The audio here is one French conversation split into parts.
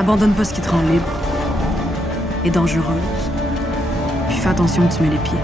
Abandonne pas ce qui te rend libre et dangereuse. Puis fais attention où tu mets les pieds.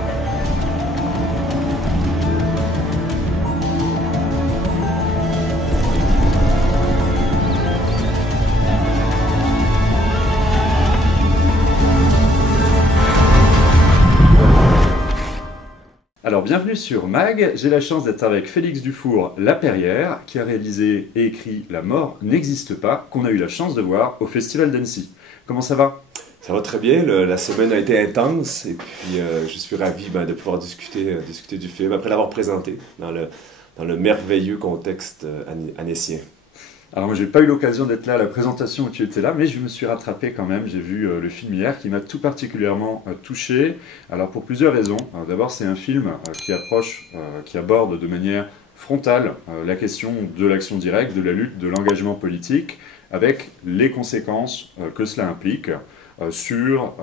Alors bienvenue sur MAG, j'ai la chance d'être avec Félix Dufour-Laperrière qui a réalisé et écrit La mort n'existe pas, qu'on a eu la chance de voir au Festival d'Annecy. Comment ça va? Ça va très bien, la semaine a été intense et puis je suis ravi de pouvoir discuter du film après l'avoir présenté dans le merveilleux contexte annécien. Alors moi j'ai pas eu l'occasion d'être là à la présentation où tu étais là, mais je me suis rattrapé quand même, j'ai vu le film hier qui m'a tout particulièrement touché. Alors pour plusieurs raisons. D'abord c'est un film qui aborde de manière frontale la question de l'action directe, de la lutte, de l'engagement politique, avec les conséquences que cela implique sur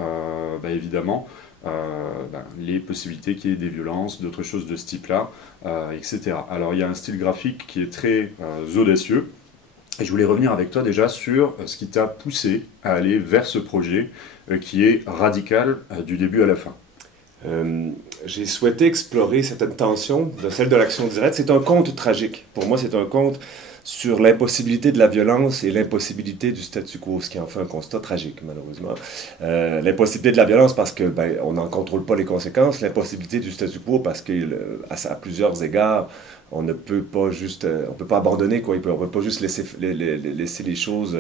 évidemment les possibilités qu'il y ait des violences, d'autres choses de ce type-là, etc. Alors il y a un style graphique qui est très audacieux. Et je voulais revenir avec toi déjà sur ce qui t'a poussé à aller vers ce projet qui est radical du début à la fin. J'ai souhaité explorer cette tension, celle de l'action directe. C'est un conte tragique. Pour moi, c'est un conte sur l'impossibilité de la violence et l'impossibilité du statu quo, ce qui en fait un constat tragique, malheureusement. L'impossibilité de la violence parce que on n'en contrôle pas les conséquences, l'impossibilité du statu quo parce qu'à plusieurs égards, on ne peut pas juste, on peut pas abandonner, quoi. On ne peut pas juste laisser les choses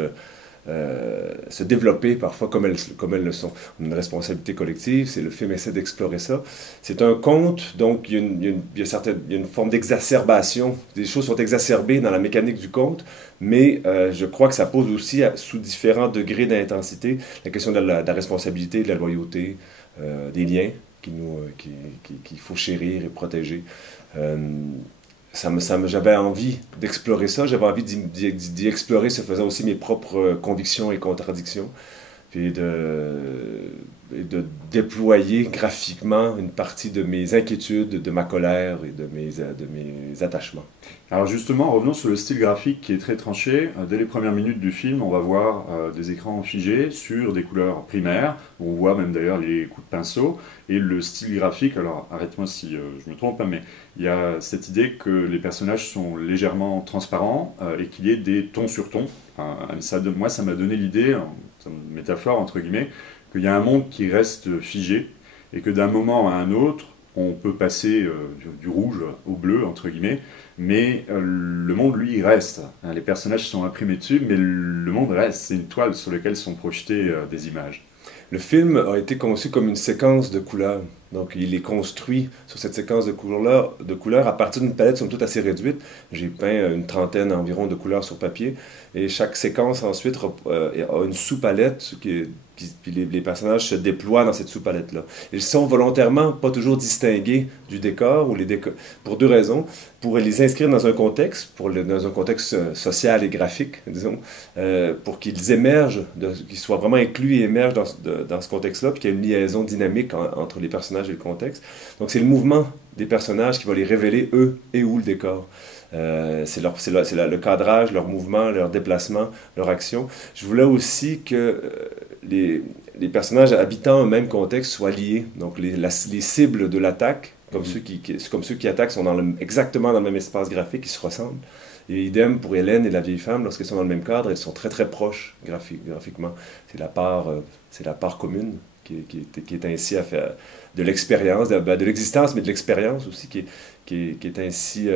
se développer parfois comme elles le sont. On a une responsabilité collective, le film essaie d'explorer ça. C'est un conte, donc il y a une forme d'exacerbation. Les choses sont exacerbées dans la mécanique du conte, mais je crois que ça pose aussi, sous différents degrés d'intensité, la question de la responsabilité, de la loyauté, des liens qu'il faut chérir et protéger. J'avais envie d'explorer ça, j'avais envie d'y explorer, se faisant aussi mes propres convictions et contradictions, puis de déployer graphiquement une partie de mes inquiétudes, de ma colère et de mes attachements. Alors justement, revenons sur le style graphique qui est très tranché. Dès les premières minutes du film, on va voir des écrans figés sur des couleurs primaires. On voit même d'ailleurs les coups de pinceau. Et le style graphique, alors arrête-moi si je me trompe, mais il y a cette idée que les personnages sont légèrement transparents et qu'il y ait des tons sur tons. Moi, ça m'a donné l'idée, une métaphore entre guillemets, qu'il y a un monde qui reste figé et que d'un moment à un autre, on peut passer du rouge au bleu, entre guillemets, mais le monde, lui, il reste. Les personnages sont imprimés dessus, mais le monde reste. C'est une toile sur laquelle sont projetées des images. Le film a été conçu comme une séquence de couleurs. Donc, il est construit sur cette séquence de couleurs à partir d'une palette somme toute assez réduite. J'ai peint une trentaine environ de couleurs sur papier. Et chaque séquence, ensuite, a une sous-palette puis les personnages se déploient dans cette sous-palette-là. Ils sont volontairement pas toujours distingués du décor, pour deux raisons. Pour les inscrire dans un contexte, dans un contexte social et graphique, disons, pour qu'ils émergent, qu'ils soient vraiment inclus et émergent dans ce contexte-là, puis qu'il y ait une liaison dynamique entre les personnages et le contexte. Donc c'est le mouvement des personnages qui va les révéler, eux et où le décor. C'est le cadrage, leur mouvement, leur déplacement, leur action. Je voulais aussi que les personnages habitant un même contexte soient liés. Donc les cibles de l'attaque, comme ceux qui attaquent, sont exactement dans le même espace graphique, ils se ressemblent. Et idem pour Hélène et la vieille femme, lorsqu'elles sont dans le même cadre, elles sont très très proches graphiquement. C'est la part commune qui est ainsi à faire de l'expérience, de l'existence, mais de l'expérience aussi qui est ainsi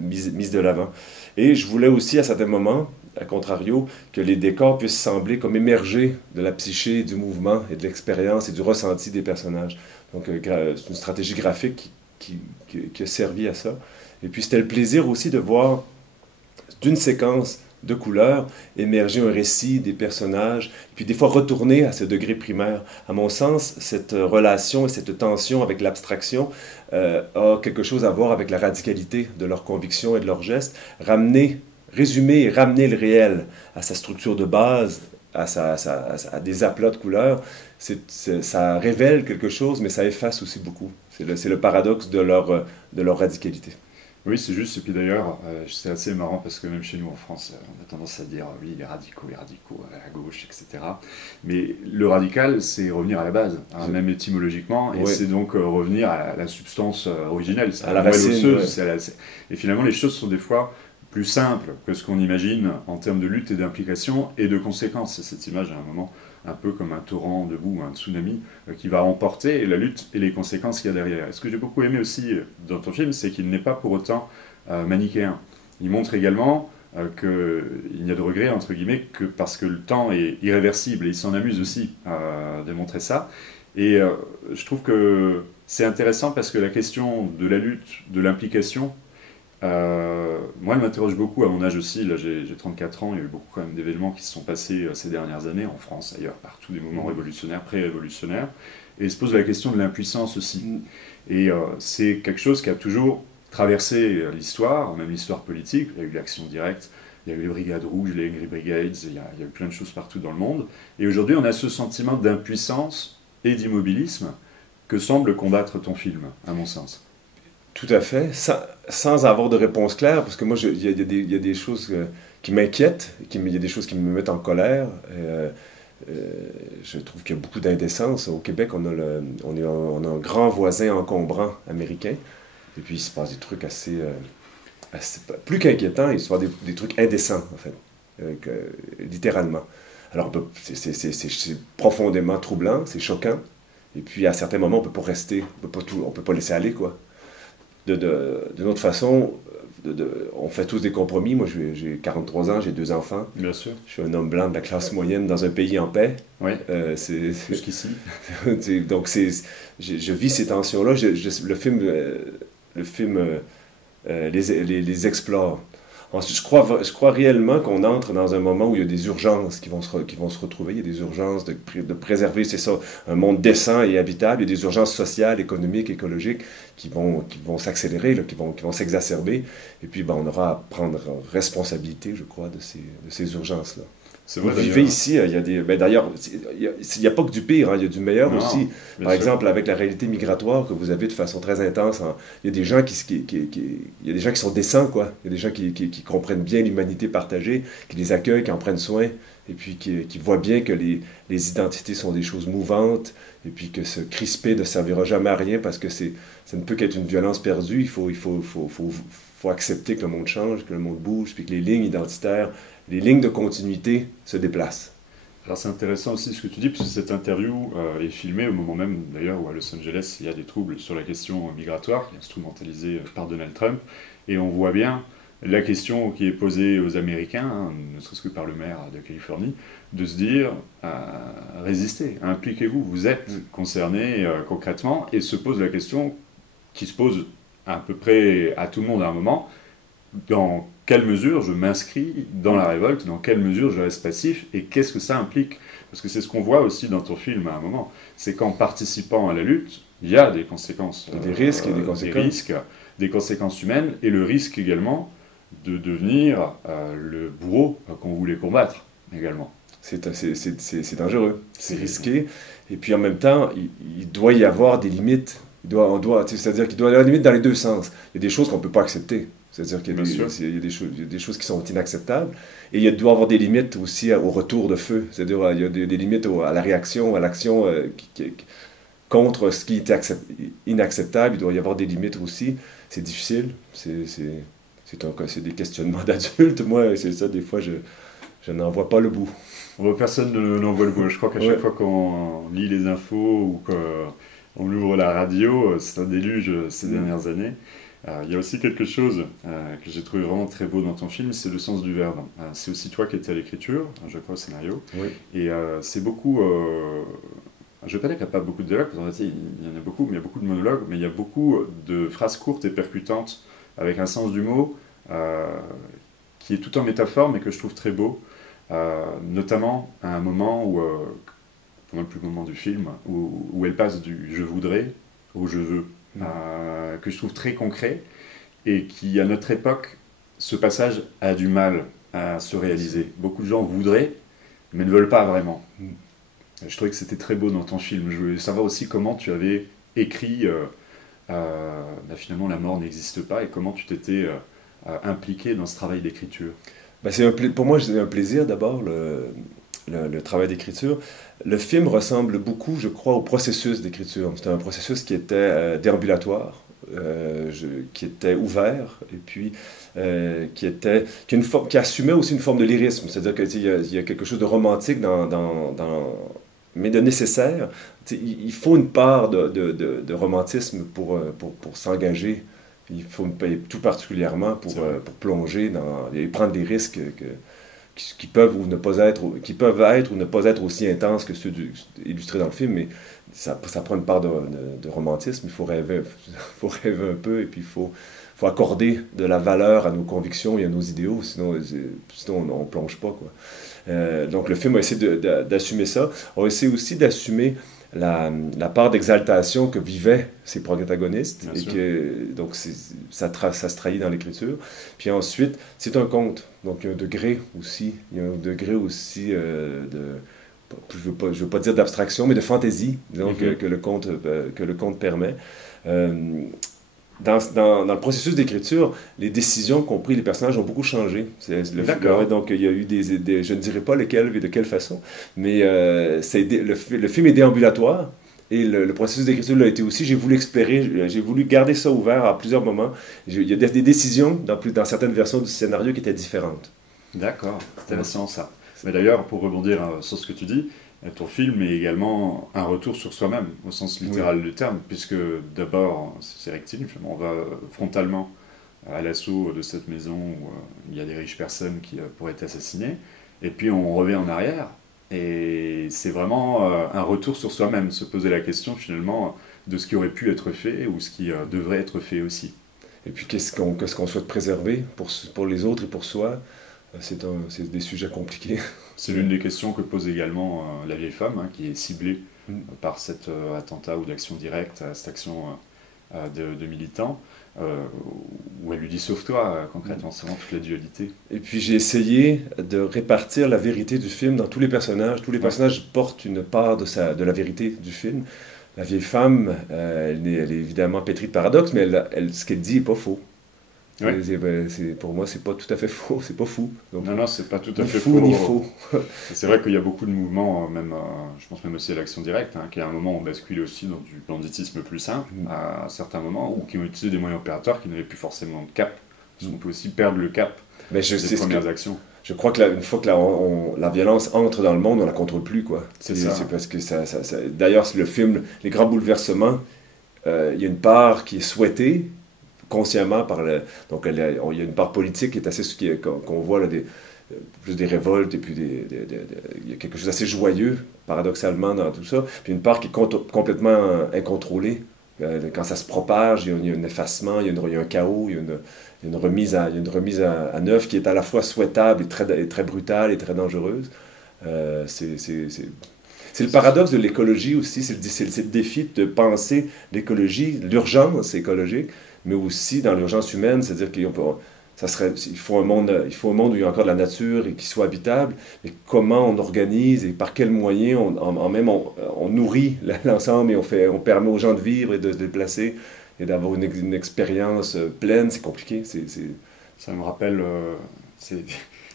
mise de l'avant. Et je voulais aussi, à certains moments, à contrario, que les décors puissent sembler comme émerger de la psyché, du mouvement et de l'expérience et du ressenti des personnages. Donc, c'est une stratégie graphique qui a servi à ça. Et puis, c'était le plaisir aussi de voir d'une séquence de couleurs, émerger un récit des personnages, puis des fois retourner à ce degré primaire. À mon sens, cette relation et cette tension avec l'abstraction a quelque chose à voir avec la radicalité de leurs convictions et de leurs gestes. Résumer et ramener le réel à sa structure de base, à des aplats de couleurs, ça révèle quelque chose, mais ça efface aussi beaucoup. C'est le paradoxe de leur radicalité. Oui, c'est juste. Et puis d'ailleurs, c'est assez marrant parce que même chez nous en France, on a tendance à dire oui, les radicaux à la gauche, etc. Mais le radical, c'est revenir à la base, hein, même étymologiquement, et Ouais. c'est donc revenir à la substance originelle, c'est À à la la moelle racine, osseuse. ouais. Et finalement, les choses sont des fois plus simples que ce qu'on imagine en termes de lutte et d'implication et de conséquences. C'est cette image à un moment un peu comme un torrent de boue, un tsunami qui va emporter la lutte et les conséquences qu'il y a derrière. Et ce que j'ai beaucoup aimé aussi dans ton film, c'est qu'il n'est pas pour autant manichéen. Il montre également qu'il n'y a de regret, entre guillemets, que parce que le temps est irréversible, et il s'en amuse aussi de montrer ça. Et je trouve que c'est intéressant parce que la question de la lutte, de l'implication, moi, elle m'interroge beaucoup à mon âge aussi. Là, j'ai 34 ans. Il y a eu beaucoup quand même d'événements qui se sont passés ces dernières années, en France, ailleurs, partout, des moments révolutionnaires, pré-révolutionnaires. Et il se pose la question de l'impuissance aussi. Et c'est quelque chose qui a toujours traversé l'histoire, même l'histoire politique. Il y a eu l'action directe, il y a eu les Brigades Rouges, les Angry Brigades, il y a eu plein de choses partout dans le monde. Et aujourd'hui, on a ce sentiment d'impuissance et d'immobilisme que semble combattre ton film, à mon sens. Tout à fait, sans avoir de réponse claire, parce que moi, il y a des choses qui m'inquiètent, il y a des choses qui me mettent en colère. Je trouve qu'il y a beaucoup d'indécence. Au Québec, on a un grand voisin encombrant américain, et puis il se passe des trucs plus qu'inquiétants, il se passe des trucs indécents, en fait, littéralement. Alors, c'est profondément troublant, c'est choquant, et puis à certains moments, on peut pas rester, on peut pas laisser aller, quoi. D'une autre façon, on fait tous des compromis. Moi, j'ai 43 ans, j'ai 2 enfants. Bien sûr. Je suis un homme blanc de la classe moyenne dans un pays en paix. Oui, Jusqu'ici. Donc, je vis ces tensions-là. Le film les explore. Ensuite, je crois réellement qu'on entre dans un moment où il y a des urgences qui vont se retrouver. Il y a des urgences de préserver, c'est ça, un monde décent et habitable. Il y a des urgences sociales, économiques, écologiques qui vont s'accélérer, là, qui vont s'exacerber. Et puis, ben, on aura à prendre responsabilité, je crois, de ces urgences-là. c'est Vous vrai. vivez ici, il y a des. Ben d'ailleurs, il n'y a pas que du pire, hein, il y a du meilleur Non, aussi. bien Par sûr. exemple, avec la réalité migratoire que vous avez de façon très intense, hein, il y a des gens il y a des gens qui sont décents, quoi. Il y a des gens qui comprennent bien l'humanité partagée, qui les accueillent, qui en prennent soin, et puis qui voient bien que les identités sont des choses mouvantes, et puis que se crisper ne servira jamais à rien parce que ça ne peut qu'être une violence perdue. Il faut accepter que le monde change, que le monde bouge, puis que les lignes identitaires, les lignes de continuité se déplacent. Alors c'est intéressant aussi ce que tu dis, puisque cette interview est filmée au moment même d'ailleurs où à Los Angeles il y a des troubles sur la question migratoire, qui est instrumentalisée par Donald Trump, et on voit bien la question qui est posée aux Américains, hein, ne serait-ce que par le maire de Californie, de se dire résistez, impliquez-vous, vous êtes concernés concrètement, et se pose la question qui se pose à peu près à tout le monde à un moment, dans quelle mesure je m'inscris dans la révolte, dans quelle mesure je reste passif, et qu'est-ce que ça implique. Parce que c'est ce qu'on voit aussi dans ton film à un moment, c'est qu'en participant à la lutte, il y a des conséquences. Des risques et des conséquences. Des conséquences humaines, et le risque également de devenir le bourreau qu'on voulait combattre également. C'est dangereux, c'est risqué, et puis en même temps, il doit y avoir des limites. C'est-à-dire qu'il doit y avoir des limites dans les deux sens. Il y a des choses qu'on ne peut pas accepter. C'est-à-dire qu'il y a des choses qui sont inacceptables. Et il doit y avoir des limites aussi au retour de feu. C'est-à-dire il y a des limites à la réaction, à l'action contre ce qui est inacceptable. Il doit y avoir des limites aussi. C'est difficile. C'est des questionnements d'adultes. Moi, c'est ça, des fois, je n'en vois pas le bout. Personne n'en voit le bout. Je crois qu'à chaque fois qu'on lit les infos ou qu'on ouvre la radio, c'est un déluge ces dernières années. Il y a aussi quelque chose que j'ai trouvé vraiment très beau dans ton film, c'est le sens du verbe. C'est aussi toi qui étais à l'écriture, je crois, au scénario. Oui. Et c'est beaucoup... je ne vais pas dire qu'il n'y a pas beaucoup de dialogues, parce qu'il y en a beaucoup, mais il y a beaucoup de monologues, mais il y a beaucoup de phrases courtes et percutantes, avec un sens du mot qui est tout en métaphore, mais que je trouve très beau. Notamment à un moment où, pendant le plus moment du film, où elle passe du « je voudrais » au « je veux ». Que je trouve très concret et qui, à notre époque, ce passage a du mal à se réaliser. Beaucoup de gens voudraient, mais ne veulent pas vraiment. Je trouvais que c'était très beau dans ton film. Je voulais savoir aussi comment tu avais écrit finalement la mort n'existe pas, et comment tu t'étais impliqué dans ce travail d'écriture? Ben, pour moi, c'est un plaisir d'abord, le travail d'écriture. Le film ressemble beaucoup, je crois, au processus d'écriture. C'était un processus qui était déambulatoire, qui était ouvert, et puis qui assumait aussi une forme de lyrisme. C'est-à-dire qu'il y a quelque chose de romantique mais de nécessaire. Il faut une part de romantisme pour s'engager. Il faut tout particulièrement pour plonger et prendre des risques qui peuvent être ou ne pas être aussi intenses que ceux illustrés dans le film, mais ça prend une part de romantisme. Il faut rêver, faut rêver un peu, et puis il faut accorder de la valeur à nos convictions et à nos idéaux, sinon on ne plonge pas, quoi. Donc le film a essayé d'assumer ça. On a essayé aussi d'assumer la part d'exaltation que vivaient ces protagonistes. Donc ça se trahit dans l'écriture. Puis ensuite, c'est un conte. Donc il y a un degré aussi. Je ne veux pas dire d'abstraction, mais de fantaisie, disons, que le conte permet. Dans le processus d'écriture, les décisions qu'ont pris les personnages ont beaucoup changé. D'accord. Donc, il y a eu je ne dirais pas lesquelles et de quelle façon, mais le film est déambulatoire, et le processus d'écriture l'a été aussi. J'ai voulu explorer, j'ai voulu garder ça ouvert à plusieurs moments. Il y a des décisions dans certaines versions du scénario qui étaient différentes. D'accord, c'est intéressant ça. Mais d'ailleurs, pour rebondir sur ce que tu dis, ton film est également un retour sur soi-même, au sens littéral du terme, puisque d'abord, c'est rectiligne, on va frontalement à l'assaut de cette maison où il y a des riches personnes qui pourraient être assassinées, et puis on revient en arrière, et c'est vraiment un retour sur soi-même, se poser la question finalement de ce qui aurait pu être fait, ou ce qui devrait être fait aussi. Et puis qu'est-ce qu'on souhaite préserver pour les autres et pour soi? C'est des sujets compliqués. C'est l'une des questions que pose également la vieille femme, qui est ciblée par cet attentat ou d'action directe, cette action de militants, où elle lui dit sauve-toi, concrètement, c'est vraiment toute la dualité. Et puis j'ai essayé de répartir la vérité du film dans tous les personnages. Tous les personnages portent une part de la vérité du film. La vieille femme, elle est évidemment pétrie de paradoxes, mais ce qu'elle dit n'est pas faux. Ouais. Pour moi, c'est pas tout à fait faux, c'est pas fou. Donc, non, c'est pas tout à fait fou. Ni faux. C'est vrai qu'il y a beaucoup de mouvements, même, je pense même aussi à l'action directe, qui à un moment ont basculé aussi dans du banditisme plus simple, à certains moments, ou qui ont utilisé des moyens opératoires qui n'avaient plus forcément de cap, parce qu'on peut aussi perdre le cap des premières actions. Je crois que une fois que la violence entre dans le monde, on la contrôle plus, quoi. C'est parce que d'ailleurs, le film, les grands bouleversements, il y a une part qui est souhaitée consciemment donc il y a une part politique qui est assez qu'on voit là, plus des révoltes, et puis il y a quelque chose d'assez joyeux paradoxalement dans tout ça, puis une part qui est complètement incontrôlée. Quand ça se propage, il y a un effacement, il y a un chaos, il y a une remise à neuf qui est à la fois souhaitable et très brutale et très dangereuse. C'est le paradoxe de l'écologie aussi, c'est le défi de penser l'écologie, l'urgence écologique, mais aussi dans l'urgence humaine, c'est-à-dire qu'il faut un monde où il y a encore de la nature et qui soit habitable, mais comment on organise et par quels moyens on nourrit l'ensemble, et on permet aux gens de vivre et de se déplacer et d'avoir une expérience pleine. C'est compliqué. Ça me rappelle,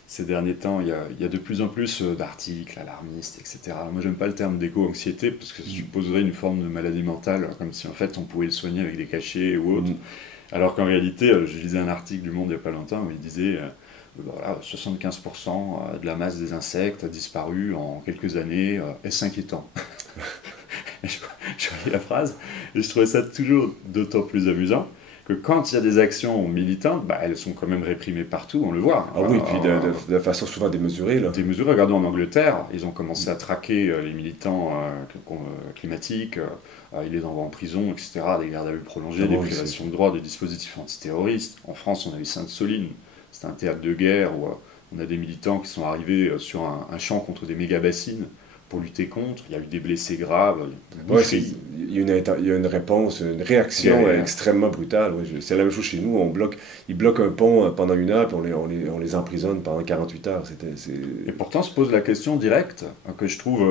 ces derniers temps, il y a de plus en plus d'articles alarmistes, etc. Moi, j'aime pas le terme d'éco-anxiété, parce que ça supposerait une forme de maladie mentale, comme si en fait on pouvait le soigner avec des cachets ou autre. Alors qu'en réalité, je lisais un article du Monde il n'y a pas longtemps où il disait voilà, 75% de la masse des insectes a disparu en quelques années, est-ce inquiétant? Je voyais la phrase, et je trouvais ça toujours d'autant plus amusant que quand il y a des actions militantes, elles sont quand même réprimées partout, on le voit. Ah oui, puis de façon souvent démesurée. Démesurée, regardons en Angleterre, ils ont commencé à traquer les militants climatiques, ils les envoient en prison, etc., des gardes à vue prolongées, des privations de droits, des dispositifs antiterroristes. En France, on a eu Sainte-Soline, c'est un théâtre de guerre où on a des militants qui sont arrivés sur un champ contre des méga-bassines pour lutter contre, il y a eu des blessés graves. Il y a une réponse, une réaction extrêmement brutale. C'est la même chose chez nous, ils bloquent un pont pendant 1 heure, puis on les emprisonne pendant 48 heures. Et pourtant se pose la question directe, que je trouve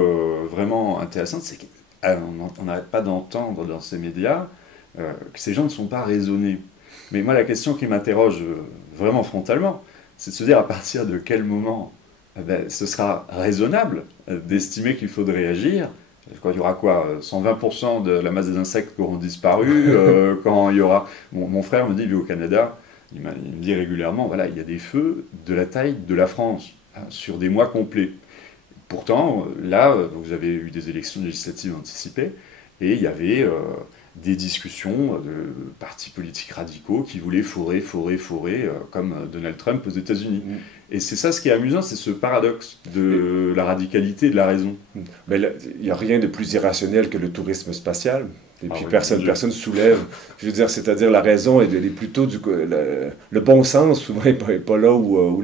vraiment intéressante, c'est qu'on n'arrête pas d'entendre dans ces médias que ces gens ne sont pas raisonnés. Mais moi, la question qui m'interroge vraiment frontalement, c'est de se dire à partir de quel moment ce sera raisonnable d'estimer qu'il faudrait agir. Quand il y aura quoi 120% de la masse des insectes qui auront disparu, quand il y aura... Mon frère me dit, il vit au Canada, il me dit régulièrement, voilà, il y a des feux de la taille de la France, hein, sur des mois complets. Pourtant, là, vous avez eu des élections législatives anticipées, et il y avait des discussions de partis politiques radicaux qui voulaient forer, comme Donald Trump aux États-Unis. Et c'est ça ce qui est amusant, c'est ce paradoxe de la radicalité et de la raison. Mais il n'y a rien de plus irrationnel que le tourisme spatial. Et puis oui, personne soulève. Je veux dire, c'est-à-dire la raison elle est plutôt le bon sens, souvent n'est pas là où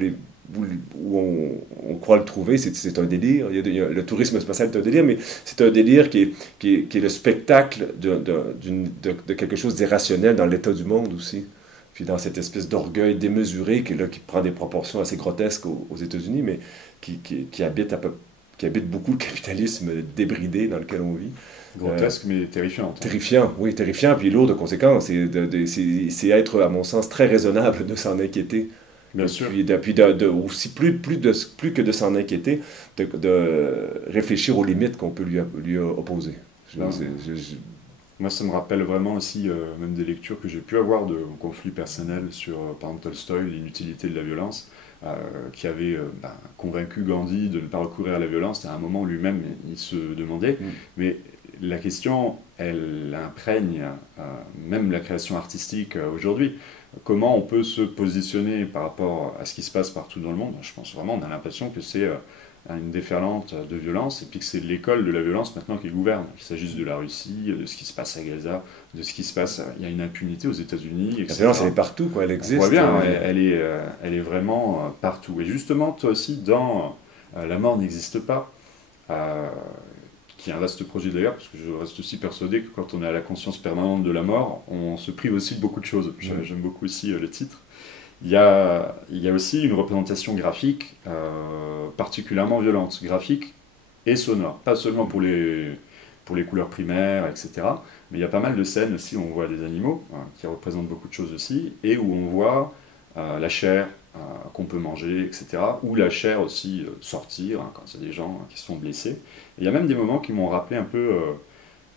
on croit le trouver, c'est un délire. Le tourisme spatial est un délire, mais c'est un délire qui est le spectacle de quelque chose d'irrationnel dans l'état du monde aussi. Puis dans cette espèce d'orgueil démesuré qui prend des proportions assez grotesques aux États-Unis, mais qui habite beaucoup le capitalisme débridé dans lequel on vit. Grotesque, mais terrifiant. Terrifiant, oui, terrifiant, puis lourd de conséquences. C'est être, à mon sens, très raisonnable de s'en inquiéter. Bien sûr. Puis aussi, plus que de s'en inquiéter, de réfléchir aux limites qu'on peut lui opposer. Moi, ça me rappelle vraiment aussi même des lectures que j'ai pu avoir de conflits personnels sur, par exemple, Tolstoï, l'inutilité de la violence, qui avait convaincu Gandhi de ne pas recourir à la violence. À un moment, lui-même, il se demandait. Mais la question, elle imprègne même la création artistique aujourd'hui. Comment on peut se positionner par rapport à ce qui se passe partout dans le monde? Je pense vraiment, on a l'impression que c'est une déferlante de violence, et puis que c'est l'école de la violence maintenant qui gouverne. Qu'il s'agisse de la Russie, de ce qui se passe à Gaza, de ce qui se passe... Il y a une impunité aux États-Unis, etc. La violence, elle est partout, quoi. Elle existe. On voit bien, elle est vraiment partout. Et justement, toi aussi, dans La mort n'existe pas, qui est un vaste projet d'ailleurs, parce que je reste aussi persuadé que quand on est à la conscience permanente de la mort, on se prive aussi de beaucoup de choses. J'aime beaucoup aussi le titre. Il y a aussi une représentation graphique particulièrement violente, graphique et sonore. Pas seulement pour les couleurs primaires, etc. Mais il y a pas mal de scènes aussi où on voit des animaux, qui représentent beaucoup de choses aussi, et où on voit la chair qu'on peut manger, etc. Ou la chair aussi sortir, quand il y a des gens qui se sont blessés. Et il y a même des moments qui m'ont rappelé un peu...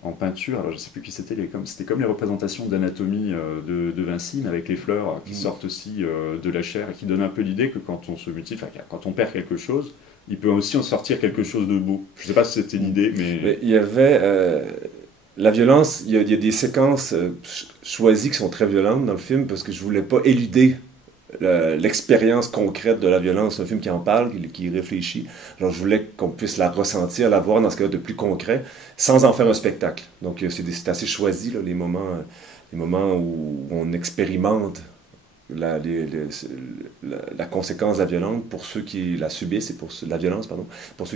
en peinture, alors je ne sais plus qui c'était, c'était comme les représentations d'anatomie de Vinci, mais avec les fleurs qui sortent aussi de la chair, et qui donnent un peu l'idée que quand on se multiplie, quand on perd quelque chose, il peut aussi en sortir quelque chose de beau. Je ne sais pas si c'était l'idée, mais... Il y avait... la violence, il y a des séquences choisies qui sont très violentes dans le film, parce que je ne voulais pas éluder l'expérience concrète de la violence. C'est un film qui en parle, qui réfléchit. Alors je voulais qu'on puisse la ressentir, la voir dans ce cas de plus concret, sans en faire un spectacle. Donc c'est assez choisi, là, les moments où on expérimente la conséquence de la violence pour ceux qui la subissent, et pour ceux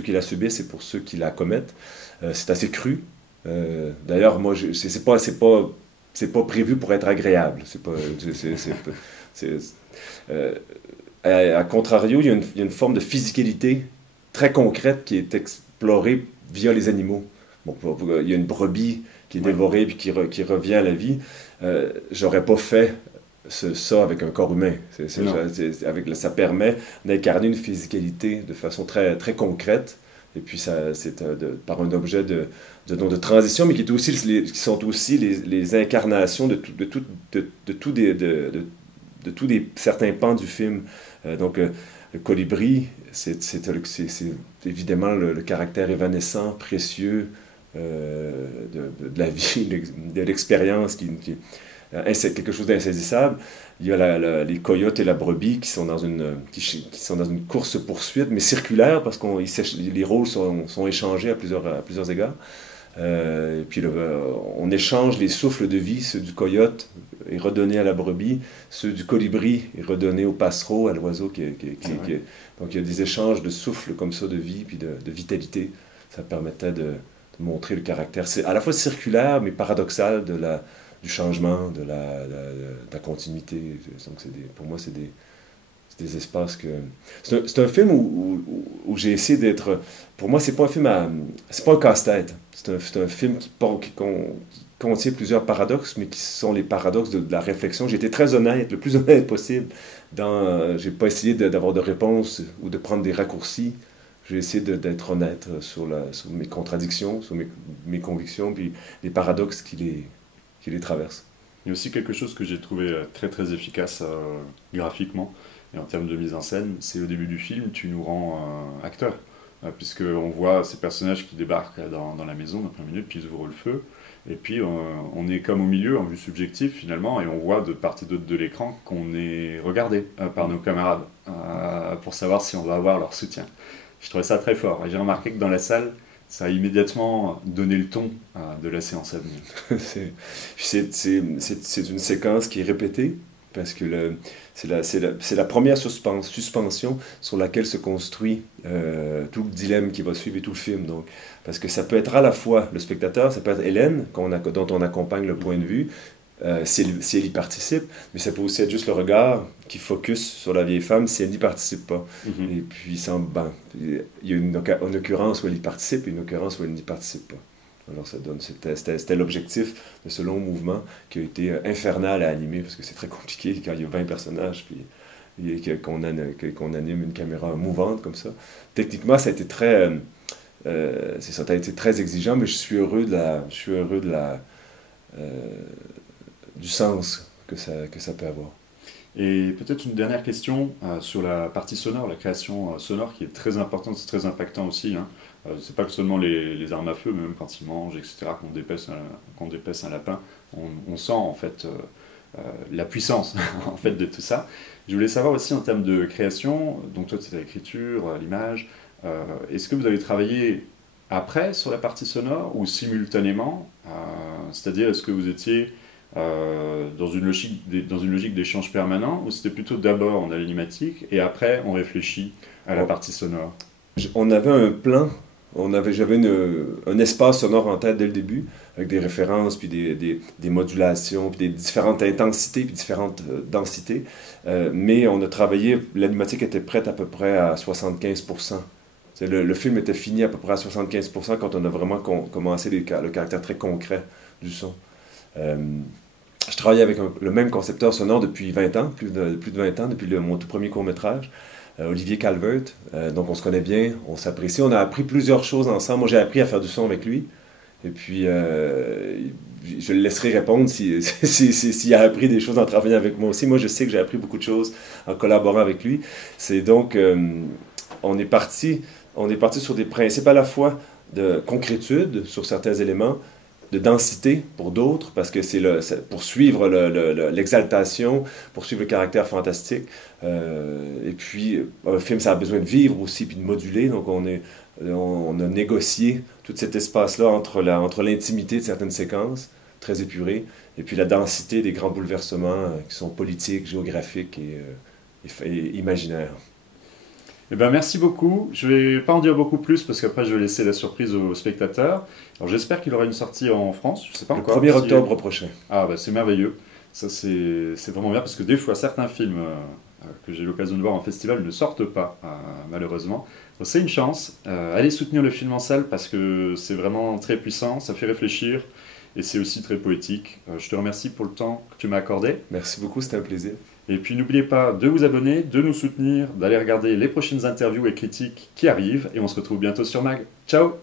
qui la subissent et pour ceux qui la commettent. C'est assez cru. D'ailleurs, moi, c'est pas prévu pour être agréable. À contrario, il y a une forme de physicalité très concrète qui est explorée via les animaux. Bon, il y a une brebis qui est dévorée puis qui revient à la vie. J'aurais pas fait ça avec un corps humain. Ça permet d'incarner une physicalité de façon très, très concrète. Et puis c'est par un objet de transition, mais qui sont aussi les incarnations de tous certains pans du film. Donc le colibri, c'est évidemment le caractère évanescent, précieux de la vie, de l'expérience, c'est quelque chose d'insaisissable. Il y a les coyotes et la brebis qui sont dans une course-poursuite, mais circulaire, parce que les rôles sont échangés à plusieurs égards. Et puis on échange les souffles de vie, ceux du coyote est redonné à la brebis, ceux du colibri est redonné au passereau, à l'oiseau. Donc il y a des échanges de souffles comme ça, de vie, puis de vitalité. Ça permettait de montrer le caractère à la fois circulaire, mais paradoxal du changement, de la continuité. Donc pour moi, c'est des espaces que... C'est un film où j'ai essayé d'être... Pour moi, c'est pas un film c'est pas un casse-tête. C'est un film contient plusieurs paradoxes, mais qui sont les paradoxes de la réflexion. J'ai été très honnête, le plus honnête possible. J'ai pas essayé d'avoir de réponse ou de prendre des raccourcis. J'ai essayé d'être honnête sur mes contradictions, sur mes convictions, puis les paradoxes qui les traversent. Il y a aussi quelque chose que j'ai trouvé très très efficace graphiquement et en termes de mise en scène, c'est au début du film, tu nous rends acteur, puisqu'on voit ces personnages qui débarquent dans la maison dans 1 minute, puis ils ouvrent le feu, et puis on est comme au milieu, en vue subjective finalement, et on voit de part et d'autre de l'écran qu'on est regardé par nos camarades, pour savoir si on va avoir leur soutien. Je trouvais ça très fort, et j'ai remarqué que dans la salle, ça a immédiatement donné le ton de la séance à venir. C'est une séquence qui est répétée, parce que c'est la première suspension sur laquelle se construit tout le dilemme qui va suivre et tout le film. Donc, parce que ça peut être à la fois le spectateur, ça peut être Hélène, dont on accompagne le point de vue, si elle y participe, mais ça peut aussi être juste le regard qui focus sur la vieille femme si elle n'y participe pas. Et puis, il y a une occurrence où elle y participe et une occurrence où elle n'y participe pas. Alors, c'était l'objectif de ce long mouvement qui a été infernal à animer, parce que c'est très compliqué quand il y a 20 personnages, puis qu'on anime une caméra mouvante comme ça. Techniquement, ça a été ça a été très exigeant, mais je suis heureux du sens que ça peut avoir. Et peut-être une dernière question sur la partie sonore, la création sonore qui est très importante, c'est très impactant aussi. Hein. C'est pas que seulement les armes à feu, mais même quand ils mangent, etc., qu'on dépaisse un lapin, on sent en fait la puissance en fait, de tout ça. Je voulais savoir aussi en termes de création, donc toi c'est l'écriture, l'image, est-ce que vous avez travaillé après sur la partie sonore ou simultanément, c'est-à-dire est-ce que vous étiez dans une logique d'échange permanent, ou c'était plutôt d'abord on a l'animatique et après on réfléchit à la partie sonore? On avait un plan, j'avais un espace sonore en tête dès le début, avec des références, puis des modulations, puis des différentes intensités, puis différentes densités, mais on a travaillé, l'animatique était prête à peu près à 75%. Le film était fini à peu près à 75% quand on a vraiment commencé le caractère très concret du son. Je travaillais avec le même concepteur sonore depuis 20 ans, plus de 20 ans, depuis mon tout premier court-métrage, Olivier Calvert. Donc on se connaît bien, on s'apprécie. On a appris plusieurs choses ensemble. Moi j'ai appris à faire du son avec lui. Et puis je le laisserai répondre s'il a appris des choses en travaillant avec moi aussi. Moi je sais que j'ai appris beaucoup de choses en collaborant avec lui. C'est donc, on est parti sur des principes à la fois de concrétude sur certains éléments, de densité pour d'autres, parce que c'est pour suivre l'exaltation, pour suivre le caractère fantastique. Et puis, un film, ça a besoin de vivre aussi, puis de moduler. Donc, on a négocié tout cet espace-là entre l'intimité de certaines séquences, très épurées, et puis la densité des grands bouleversements qui sont politiques, géographiques et imaginaires. Eh ben, merci beaucoup. Je ne vais pas en dire beaucoup plus parce qu'après je vais laisser la surprise aux spectateurs. Alors j'espère qu'il aura une sortie en France, je sais pas encore. Le 1er octobre prochain. Ah bah c'est merveilleux. Ça c'est vraiment bien parce que des fois certains films que j'ai l'occasion de voir en festival ne sortent pas malheureusement. Donc c'est une chance. Allez soutenir le film en salle parce que c'est vraiment très puissant, ça fait réfléchir et c'est aussi très poétique. Je te remercie pour le temps que tu m'as accordé. Merci beaucoup, c'était un plaisir. Et puis n'oubliez pas de vous abonner, de nous soutenir, d'aller regarder les prochaines interviews et critiques qui arrivent. Et on se retrouve bientôt sur Mag. Ciao!